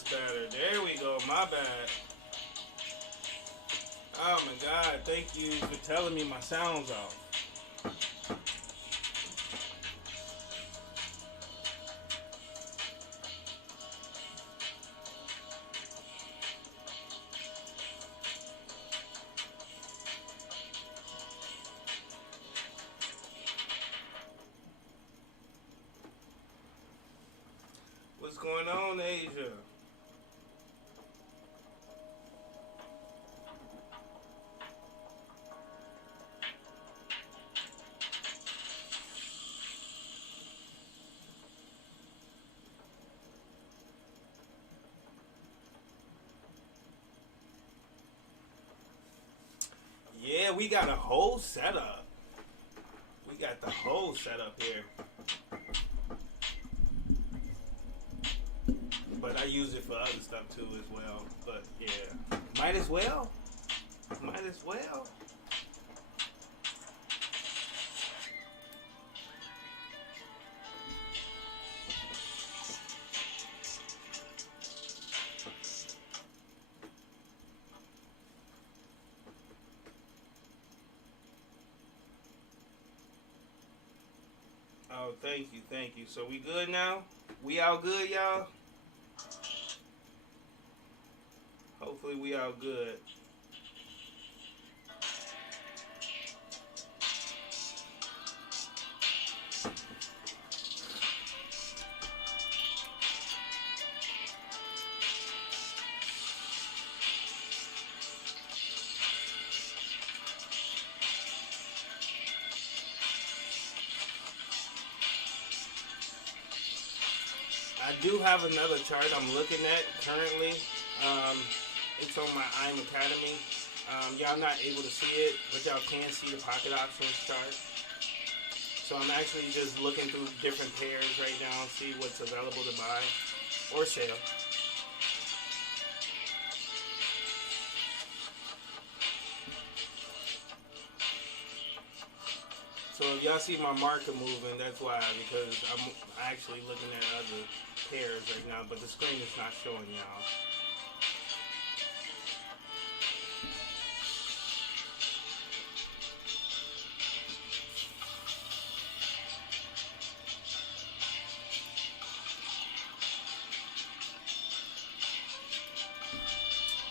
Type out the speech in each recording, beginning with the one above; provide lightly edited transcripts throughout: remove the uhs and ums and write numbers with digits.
That's better. There we go. My bad. Oh my god. Thank you for telling me my sound's off. What's going on, Asia? Yeah, we got a whole setup. We got the whole setup here. But I use it for other stuff too as well. But yeah. Might as well. Might as well. Oh, thank you, thank you. So we good now? We all good, y'all? Hopefully we all good. I do have another chart I'm looking at currently. Um, it's on my IM Academy. Y'all not able to see it, but y'all can see the pocket options chart. So I'm actually just looking through different pairs right now and see what's available to buy or sell. So if y'all see my market moving, that's why, because I'm actually looking at other pairs right now, but the screen is not showing y'all.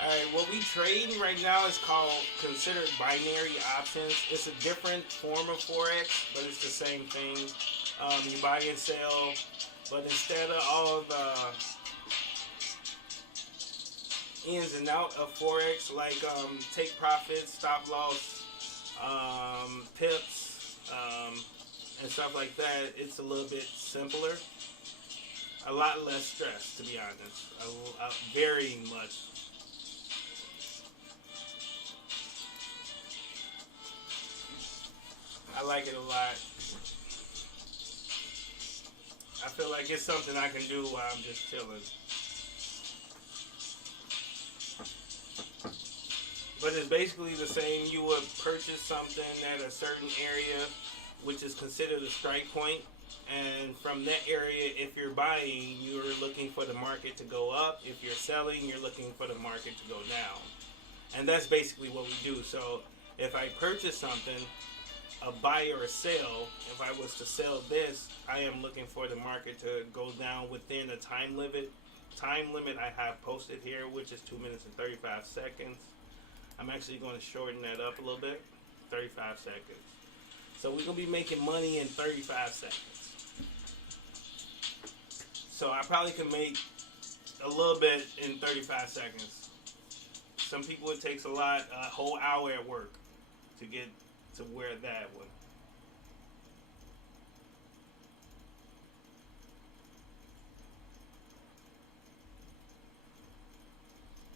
Alright, what we trade right now is called considered binary options. It's a different form of Forex, but it's the same thing. You buy and sell, but instead of all the ins and out of Forex, like take profits, stop loss, pips, and stuff like that, it's a little bit simpler. A lot less stress, to be honest. Very much. I like it a lot. I feel like it's something I can do while I'm just chilling. But it's basically the same. You would purchase something at a certain area, which is considered a strike point. And from that area, if you're buying, you're looking for the market to go up. If you're selling, you're looking for the market to go down. And that's basically what we do. So if I purchase something, a buy or a sell, if I was to sell this, I am looking for the market to go down within a time limit. Time limit I have posted here, which is 2 minutes and 35 seconds. I'm actually going to shorten that up a little bit, 35 seconds. So we're going to be making money in 35 seconds. So I probably can make a little bit in 35 seconds. Some people it takes a whole hour at work to get to where that one.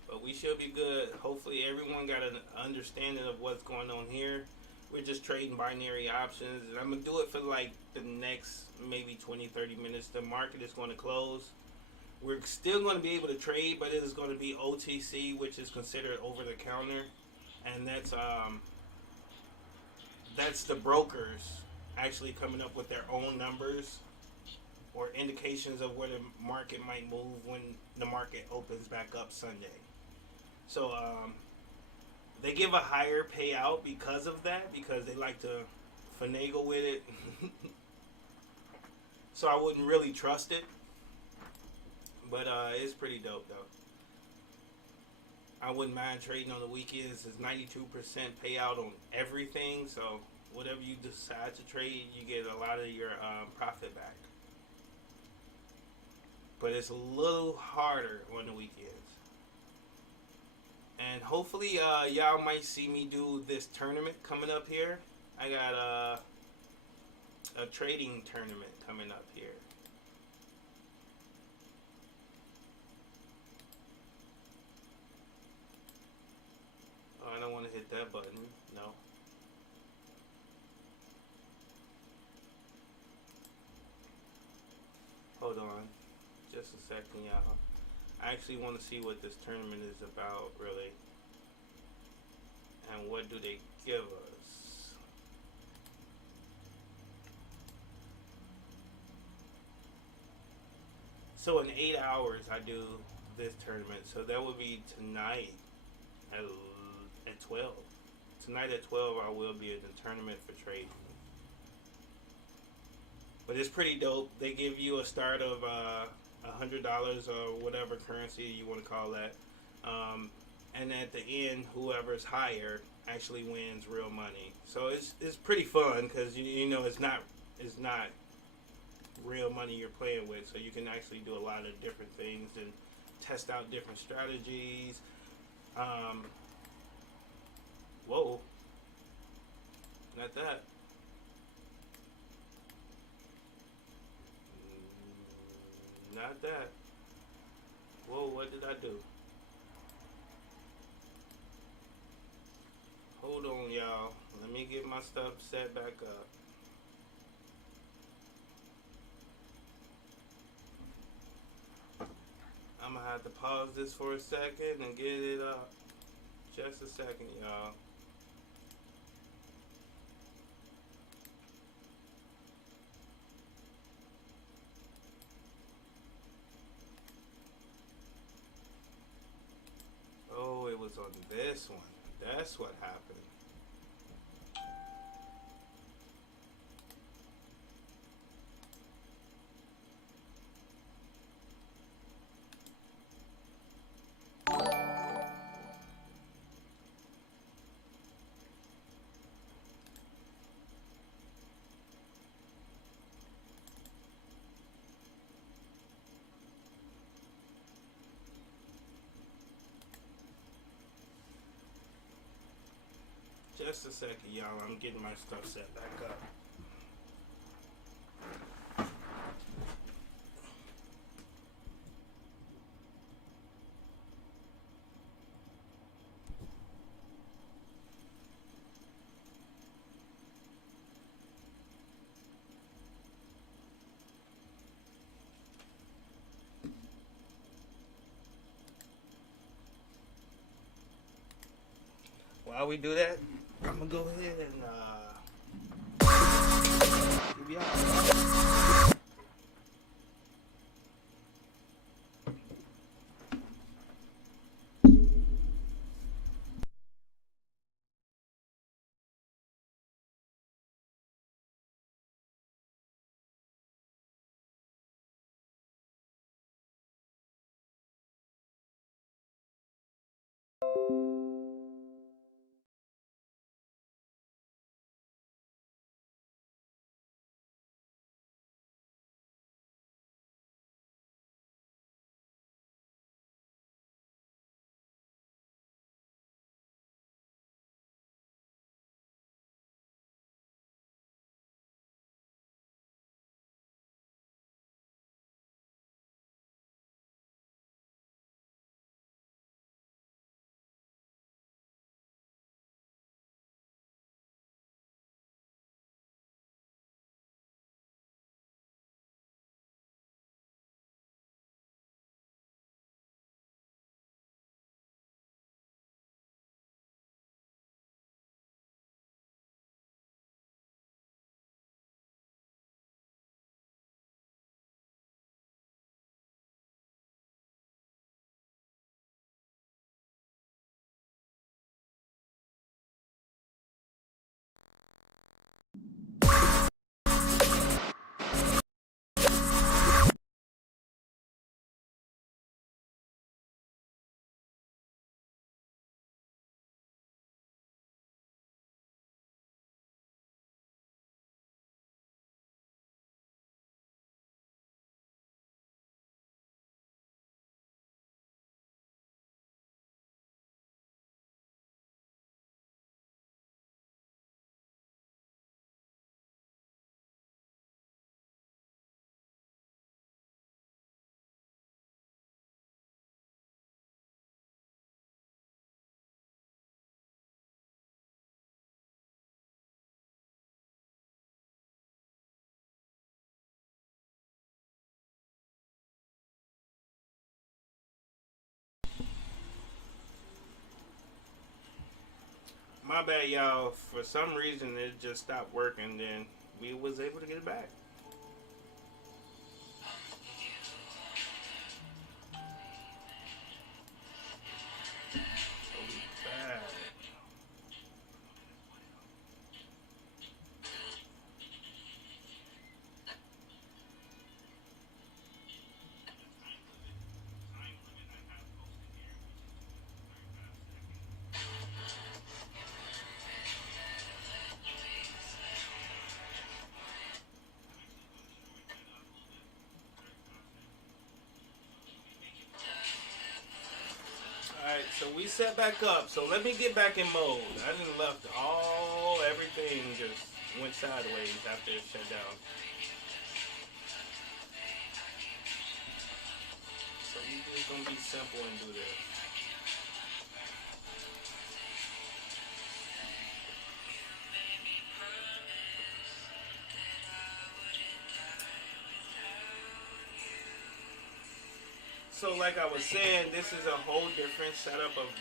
But we should be good. Hopefully everyone got an understanding of what's going on here. We're just trading binary options. And I'm going to do it for like the next maybe 20, 30 minutes. The market is going to close. We're still going to be able to trade, but it is going to be OTC, which is considered over the counter. And that's the brokers actually coming up with their own numbers. or indications of where the market might move when the market opens back up Sunday. So they give a higher payout because of that, because they like to finagle with it. So I wouldn't really trust it, but it's pretty dope though. I wouldn't mind trading on the weekends. It's 92% payout on everything, so whatever you decide to trade, you get a lot of your profit back. But it's a little harder on the weekends. And hopefully, y'all might see me do this tournament coming up here. I got a trading tournament coming up here. Oh, I don't want to hit that button. No. Hold on. Just a second, y'all. I actually want to see what this tournament is about, really. And what do they give us? So in 8 hours, I do this tournament. So that would be tonight at, at 12. Tonight at 12, I will be in the tournament for trading. But it's pretty dope. They give you a start of $100 or whatever currency you want to call that. And at the end, whoever's higher actually wins real money. So it's pretty fun because you know it's not real money you're playing with. So you can actually do a lot of different things and test out different strategies. Whoa, not that. Not that. Whoa, what did I do? Hold on, y'all. Let me get my stuff set back up. I'm gonna have to pause this for a second and get it up. Just a second, y'all. Oh, it was on this one. That's what happened. Just a second, y'all. I'm getting my stuff set back up. While we do that, I'm gonna go ahead and give y'all. My bad, y'all. For some reason, it just stopped working. Then we was able to get it back. So we back. Alright, so we set back up. So let me get back in mode. I didn't left everything just went sideways after it shut down. So we just gonna be simple and do this. So like I was saying, this is a whole different setup of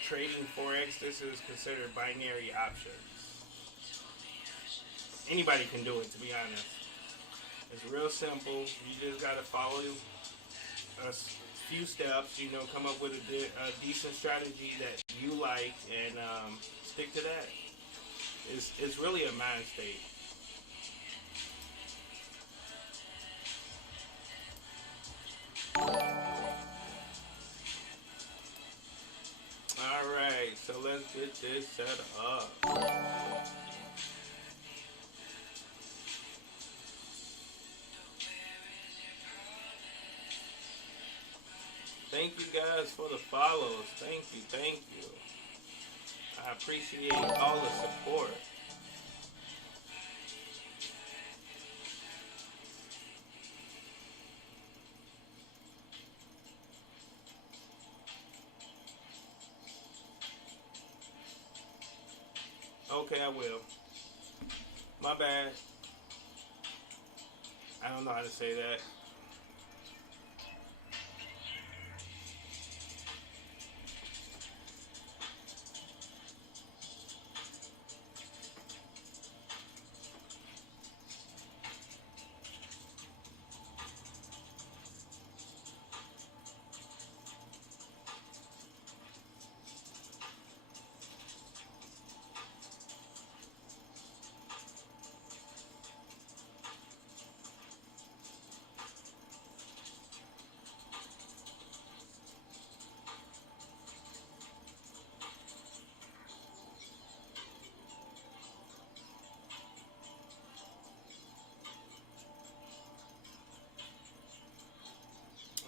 trading Forex. This is considered binary options. Anybody can do it, to be honest. It's real simple. You just gotta follow a few steps. You know, come up with a decent strategy that you like, and stick to that. It's really a mind state. Alright, so let's get this set up. Thank you guys for the follows. Thank you, thank you. I appreciate all the support. Okay, I will. My bad. I don't know how to say that.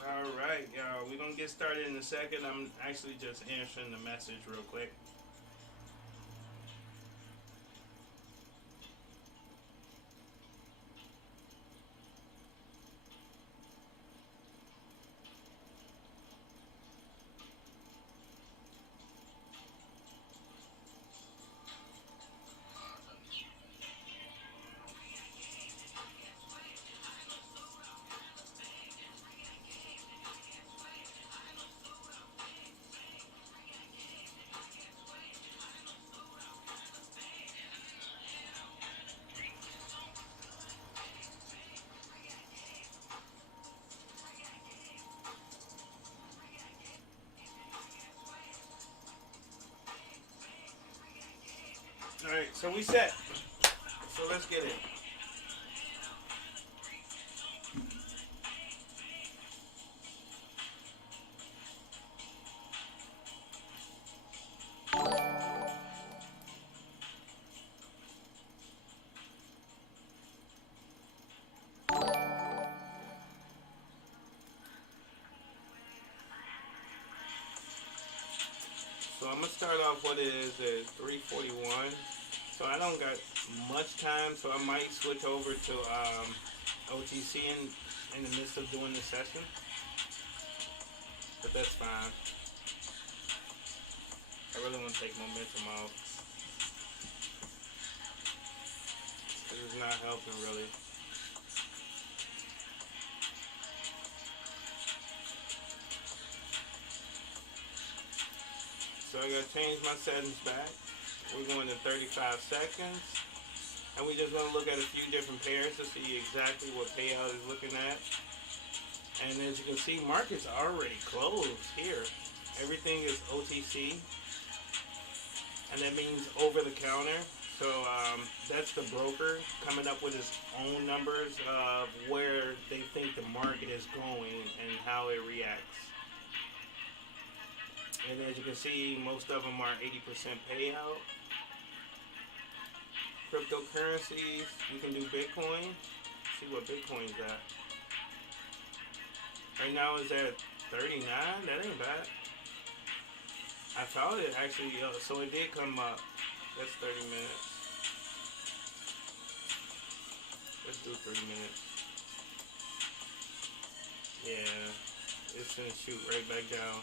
Alright, y'all. We're going to get started in a second. I'm actually just answering the message real quick. Alright, so we set. So let's get it. So I'm going to start off what is at 3:41. So I don't got much time, so I might switch over to OTC in the midst of doing the session. But that's fine. I really want to take momentum off. This is not helping really. So I gotta change my settings back. We're going to 35 seconds. And we're just going to look at a few different pairs to see exactly what payout is looking at. And as you can see, market's already closed here. Everything is OTC. And that means over the counter. So that's the broker coming up with his own numbers of where they think the market is going and how it reacts. And as you can see, most of them are 80% payout. Cryptocurrencies, we can do Bitcoin. See what Bitcoin's at. Right now it's at 39. That ain't bad. I found it actually, so it did come up. That's 30 minutes. Let's do 3 minutes. Yeah, it's gonna shoot right back down.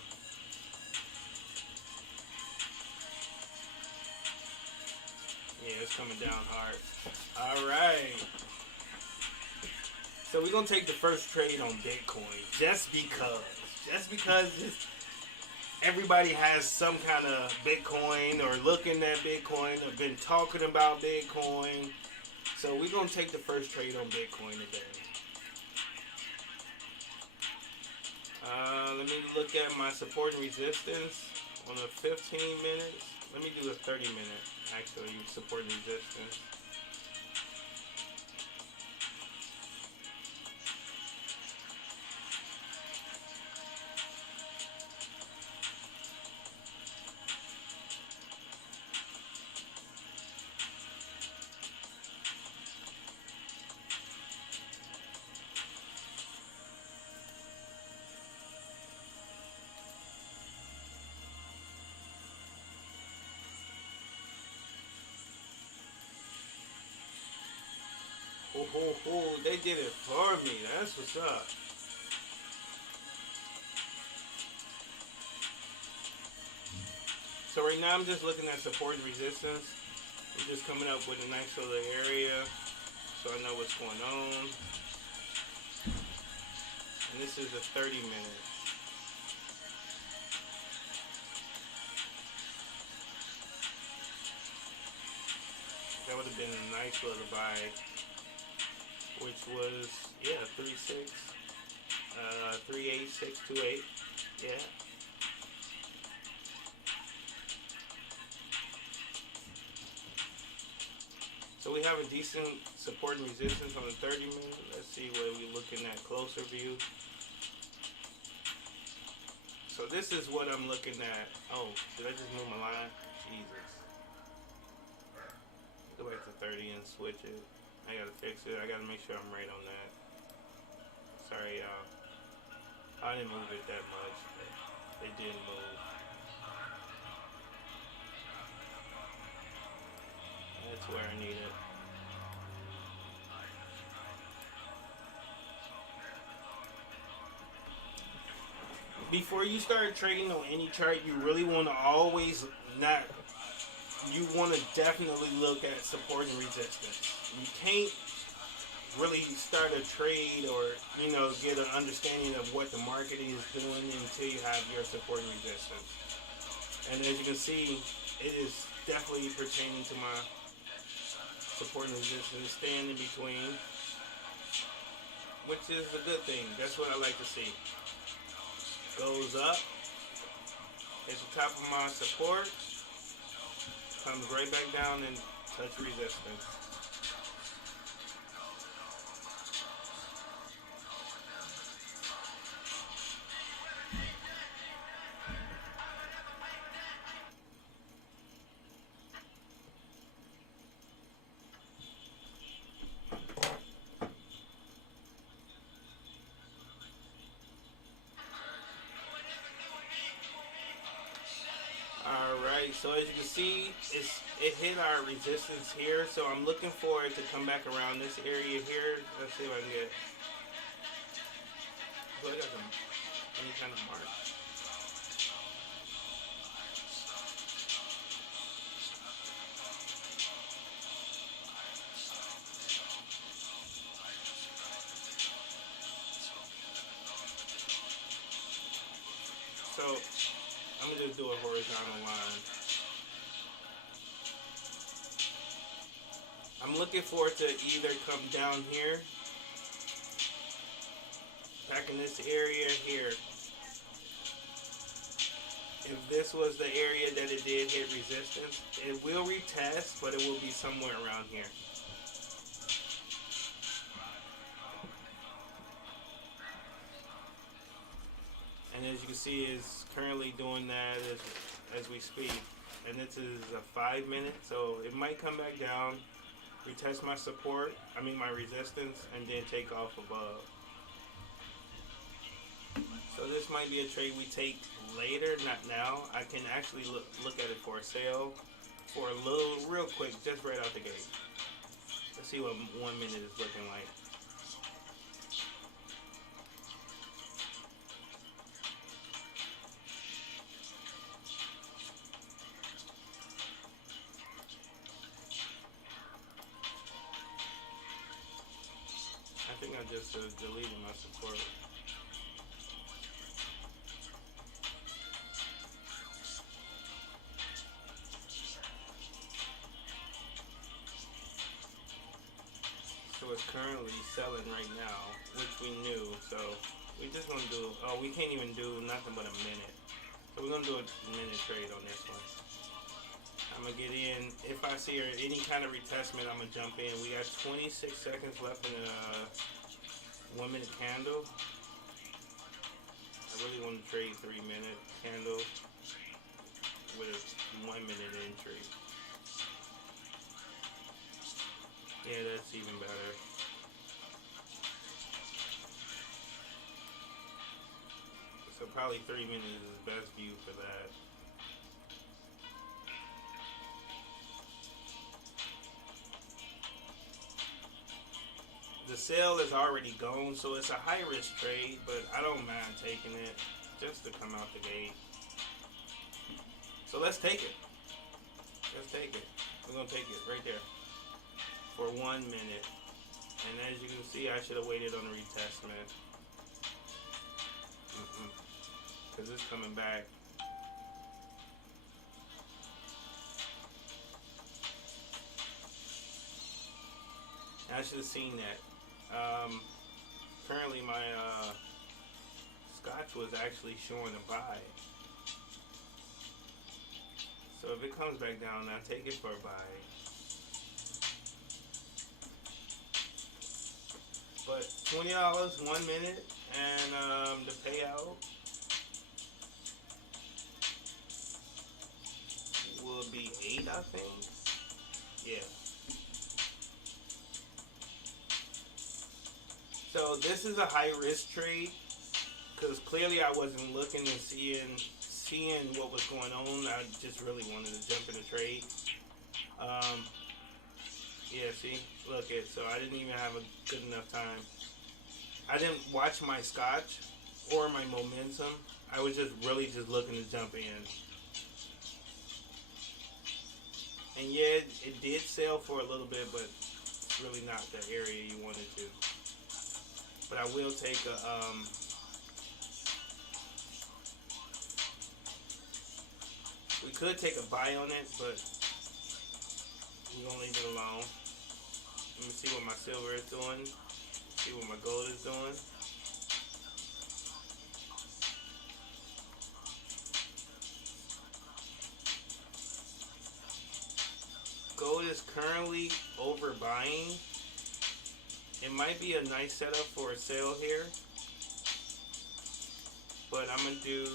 Yeah, it's coming down hard. Alright. So we're gonna take the first trade on Bitcoin just because. Just because everybody has some kind of Bitcoin or looking at Bitcoin or been talking about Bitcoin. So we're gonna take the first trade on Bitcoin today. Let me look at my support and resistance on the 15 minutes. Let me do a 30 minute actually support and resistance. They did it for me. That's what's up. So right now I'm just looking at support and resistance. I'm just coming up with a nice little area so I know what's going on. And this is a 30 minute. That would have been a nice little buy. Which was, yeah, 38628, yeah. So we have a decent support and resistance on the 30 minute. Let's see what we're looking at, closer view. So this is what I'm looking at. Oh, did I just move my line? Jesus. Go back to 30 and switch it. I gotta fix it. I gotta make sure I'm right on that. Sorry, y'all. I didn't move it that much, but it did move. That's where I need it. Before you start trading on any chart, you really want to always not. You want to definitely look at support and resistance. You can't really start a trade or get an understanding of what the market is doing until you have your support and resistance. And as you can see, it is definitely pertaining to my support and resistance, staying in between, which is a good thing. That's what I like to see. Goes up, hits the top of my support, comes right back down and touch resistance. Alright, so as you can see, it hit our resistance here, so I'm looking for it to come back around this area here. Let's see if I can get. Do I got any kind of mark? So I'm gonna just do a horizontal line. I'm looking for it to either come down here, back in this area here. If this was the area that it did hit resistance, it will retest, but it will be somewhere around here. And as you can see, it's currently doing that as we speak. And this is a 5 minute, so it might come back down, retest my support, my resistance, and then take off above. So this might be a trade we take later, not now. I can actually look at it for a sale for a little, real quick, just right out the gate. Let's see what 1 minute is looking like. I think I just deleted my support. So it's currently selling right now, which we knew. So we just gonna do. Oh, we can't even do nothing but a minute. So we're gonna do a minute trade on this one. I'm gonna get in. If I see any kind of retestment, I'm gonna jump in. We got 26 seconds left in a 1 minute candle. I really want to trade 3 minute candle with a 1 minute entry. Yeah, that's even better. So probably 3 minutes is the best view for that. The sale is already gone, so it's a high risk trade, but I don't mind taking it just to come out the gate. So let's take it. Let's take it. We're gonna take it right there for 1 minute. And as you can see, I should have waited on the retestment. Because it's coming back. I should have seen that. Currently my Scotch was actually showing a buy. So if it comes back down, I'll take it for a buy. But $20, 1 minute, and the payout will be 8, I think. Yeah. So this is a high risk trade because clearly I wasn't looking and seeing what was going on. I just really wanted to jump in the trade. Yeah, see, look it. So I didn't even have a good enough time. I didn't watch my Scotch or my momentum. I was just really just looking to jump in. And yeah, it did sell for a little bit, but it's really not the area you wanted to. But I will take a we could take a buy on it, but we're gonna leave it alone. Let me see what my silver is doing. See what my gold is doing. Gold is currently overbuying. It might be a nice setup for a sale here, but I'm gonna do,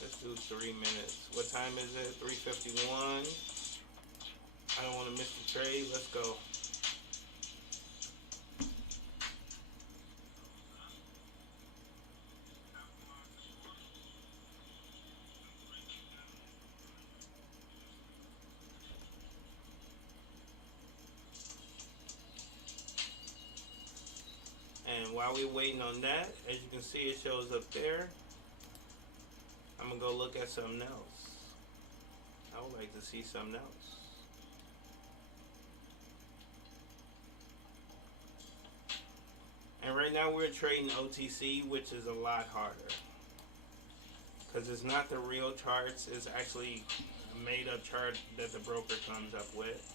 let's do 3 minutes. What time is it? 3:51. I don't want to miss the trade. Let's go. And while we're waiting on that, as you can see, it shows up there. I'm gonna go look at something else. I would like to see something else. And right now we're trading OTC, which is a lot harder. Because it's not the real charts, it's actually a made up chart that the broker comes up with.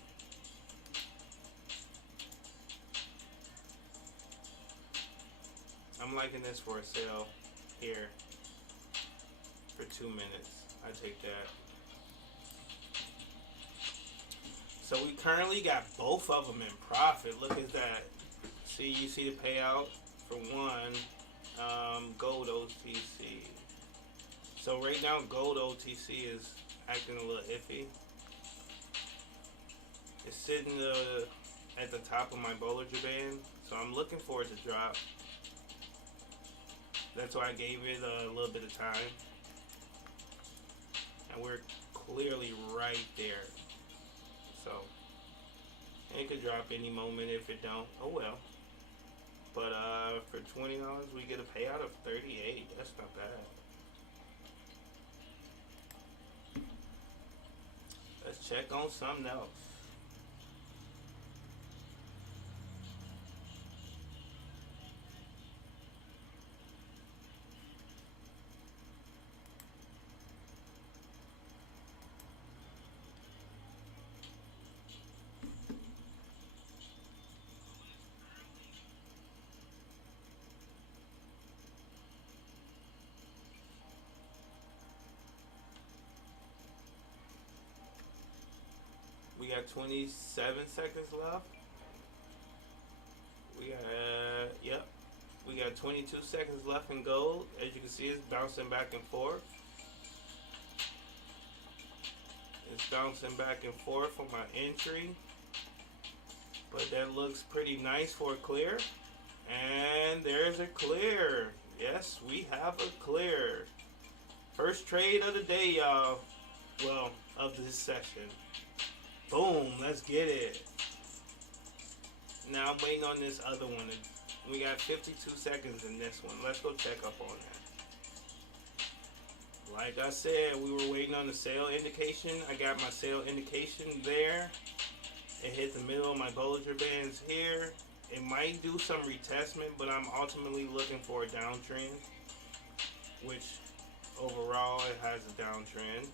I'm liking this for a sale here for 2 minutes. I take that. So we currently got both of them in profit. Look at that. See, you see the payout for one, gold OTC. So right now, gold OTC is acting a little iffy. It's sitting at the top of my Bollinger Band, so I'm looking for it to drop. That's why I gave it a little bit of time. And we're clearly right there. So, it could drop any moment. If it don't, oh well. But for $20, we get a payout of 38. That's not bad. Let's check on something else. We got 27 seconds left. We got, yep. We got 22 seconds left in gold. As you can see, it's bouncing back and forth. It's bouncing back and forth for my entry. But that looks pretty nice for a clear. And there's a clear. Yes, we have a clear. First trade of the day, y'all. Well, of this session. Boom, let's get it. Now I'm waiting on this other one. We got 52 seconds in this one. Let's go check up on that. Like I said, we were waiting on the sale indication. I got my sale indication there. It hit the middle of my Bollinger Bands here. It might do some retestment, but I'm ultimately looking for a downtrend, which overall it has a downtrend.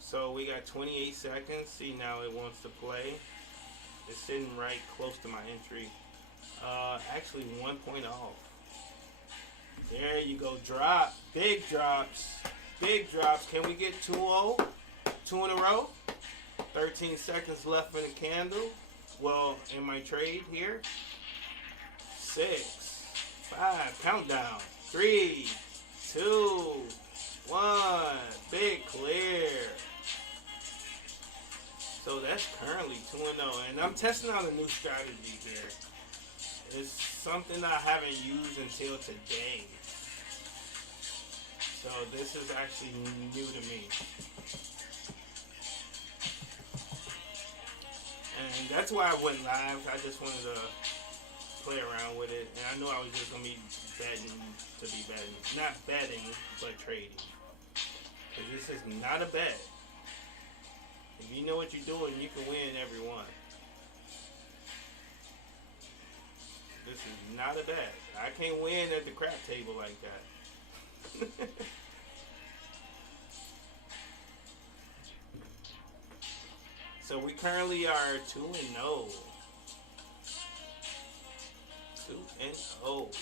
So we got 28 seconds. See, now it wants to play. It's sitting right close to my entry. Actually 1 point off. There you go. Drop. Big drops. Big drops. Can we get 2-0? 2 in a row? 13 seconds left in the candle. Well, in my trade here. 6, 5, countdown. 3, 2, 1. Big clear. So that's currently 2-0, and I'm testing out a new strategy here. It's something that I haven't used until today. So this is actually new to me. And that's why I went live. I just wanted to play around with it, and I knew I was just going to be betting to be betting. Not betting, but trading. Because this is not a bet. If you know what you're doing, you can win every one. This is not a bet. I can't win at the crap table like that. So we currently are 2-0. 2-0.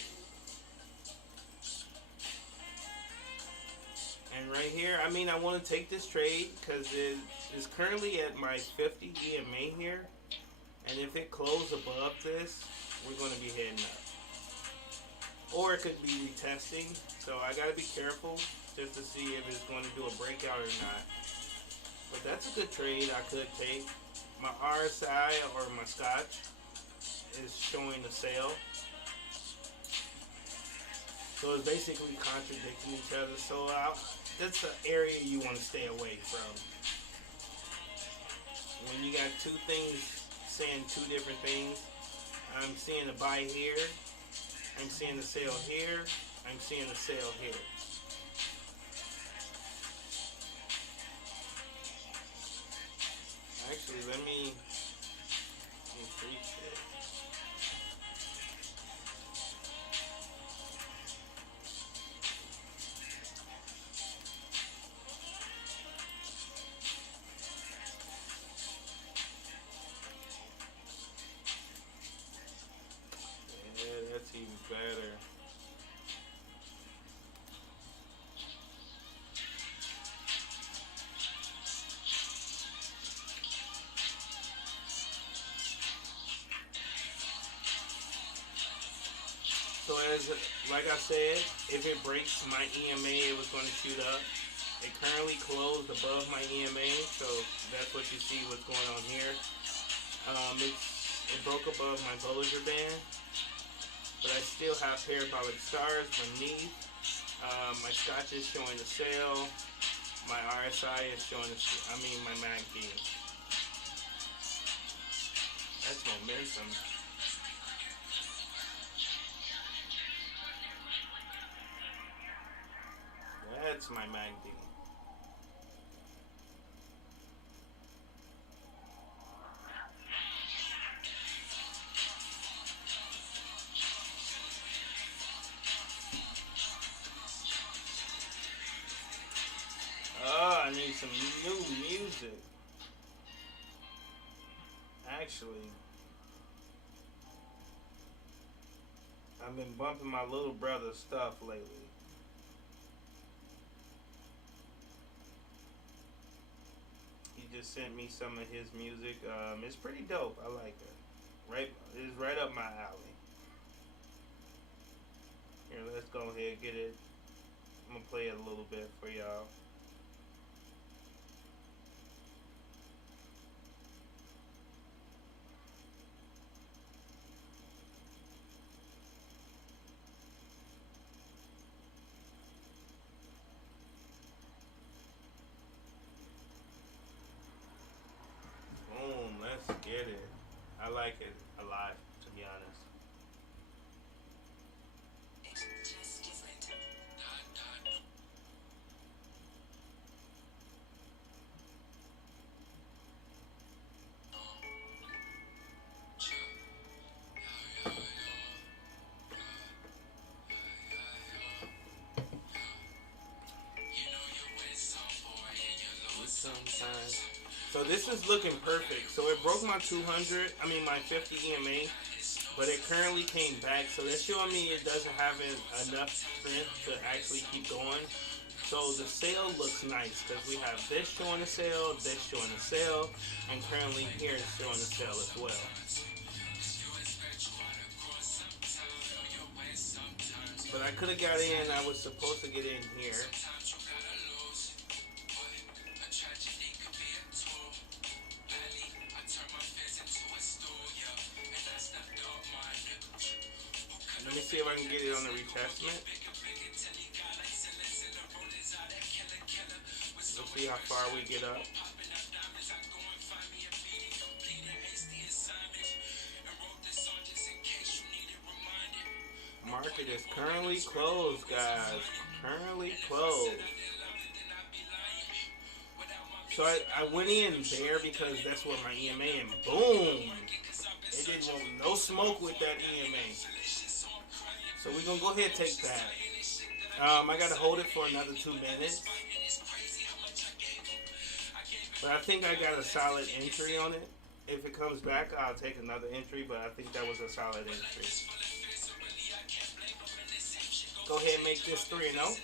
And right here, I mean, I want to take this trade because it is currently at my 50 EMA here. And if it closes above this, we're going to be heading up. Or it could be retesting. So I got to be careful just to see if it's going to do a breakout or not. But that's a good trade I could take. My RSI or my Scotch is showing a sale. So it's basically contradicting each other. So that's an area you want to stay away from. When you got two things saying two different things, I'm seeing a buy here, I'm seeing a sale here, I'm seeing a sale here. Actually, let me increase it. because, like I said, if it breaks my EMA, it was going to shoot up. It currently closed above my EMA, so that's what you see what's going on here. It broke above my Bollinger Band, but I still have parabolic stars beneath. My Scotch is showing the sale. My RSI is showing my MACD. That's momentum. That's my MACD. Oh, I need some new music. Actually, I've been bumping my little brother's stuff lately. He just sent me some of his music. It's pretty dope. I like it. It's right up my alley. Here, let's go ahead and get it. I'm gonna play it a little bit for y'all. Boom, let's get it. I like it a lot, to be honest. Sometimes. So this is looking perfect. So it broke my 50 EMA, but it currently came back. So that's showing me it doesn't have enough strength to actually keep going. So the sale looks nice because we have this showing a sale, this showing a sale, and currently here is showing a sale as well. But I could have got in. I was supposed to get in here. Let me see if I can get it on the retestment. Let's see how far we get up. Market is currently closed, guys. Currently closed. So I went in there because that's where my EMA, and boom! It didn't want no smoke with that EMA. So we're going to go ahead and take that. I got to hold it for another 2 minutes. But I think I got a solid entry on it. If it comes back, I'll take another entry, but I think that was a solid entry. Go ahead and make this 3-0.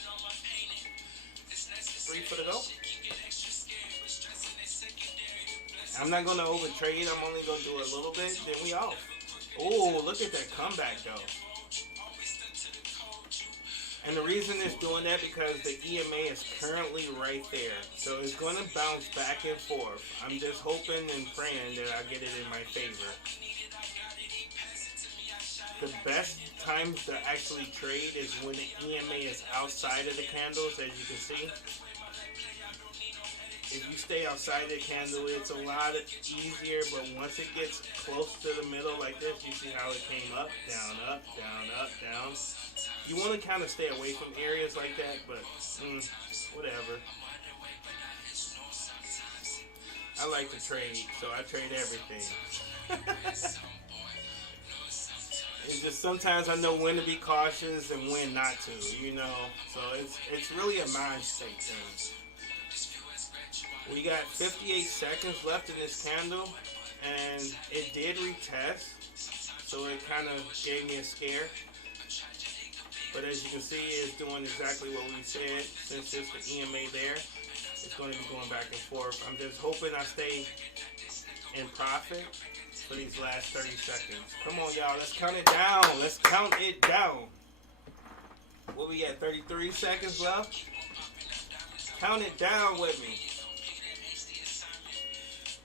3 for the go. I'm not going to overtrade. I'm only going to do a little bit, then we off. Oh, look at that comeback, though. And the reason it's doing that because the EMA is currently right there. So it's going to bounce back and forth. I'm just hoping and praying that I get it in my favor. The best times to actually trade is when the EMA is outside of the candles, as you can see. If you stay outside the candle, it's a lot easier, but once it gets close to the middle like this, you see how it came up, down, up, down, up, down. You want to kind of stay away from areas like that, but whatever. I like to trade, so I trade everything. It's just sometimes I know when to be cautious and when not to, you know. So it's really a mind state thing. We got 58 seconds left in this candle, and it did retest, so it kind of gave me a scare. But as you can see, it's doing exactly what we said. Since it's the EMA there, it's going to be going back and forth. I'm just hoping I stay in profit for these last 30 seconds. Come on, y'all. Let's count it down. Let's count it down. What we at? 33 seconds left. Count it down with me.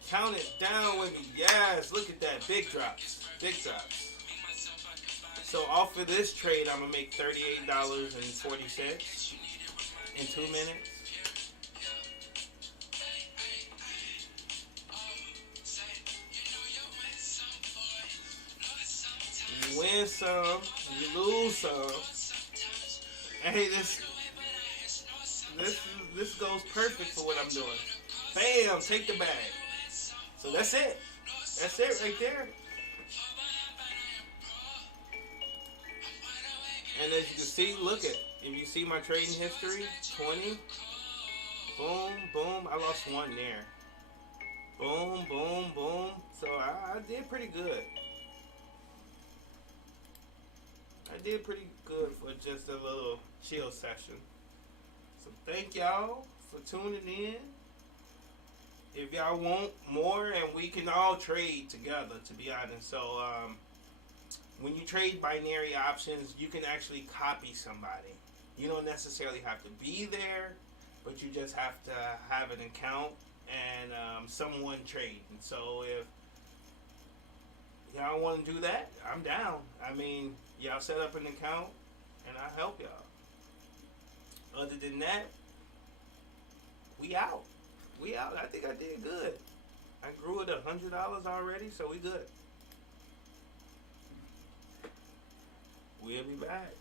Count it down with me. Yes, look at that. Big drops. Big drops. So off of this trade, I'm going to make $38.40 in 2 minutes. You win some, you lose some. Hey, this goes perfect for what I'm doing. Bam, take the bag. So that's it. That's it right there. And as you can see, look at, if you see my trading history, 20, boom, boom, I lost one there. Boom, boom, boom. So I did pretty good. I did pretty good for just a little chill session. So thank y'all for tuning in. If y'all want more, and we can all trade together, to be honest. So when you trade binary options, you can actually copy somebody. You don't necessarily have to be there, but you just have to have an account and someone trading. So if y'all want to do that, I'm down. I mean, y'all set up an account and I'll help y'all. Other than that, we out. We out. I think I did good. I grew it $100 already, so we good. We'll be back.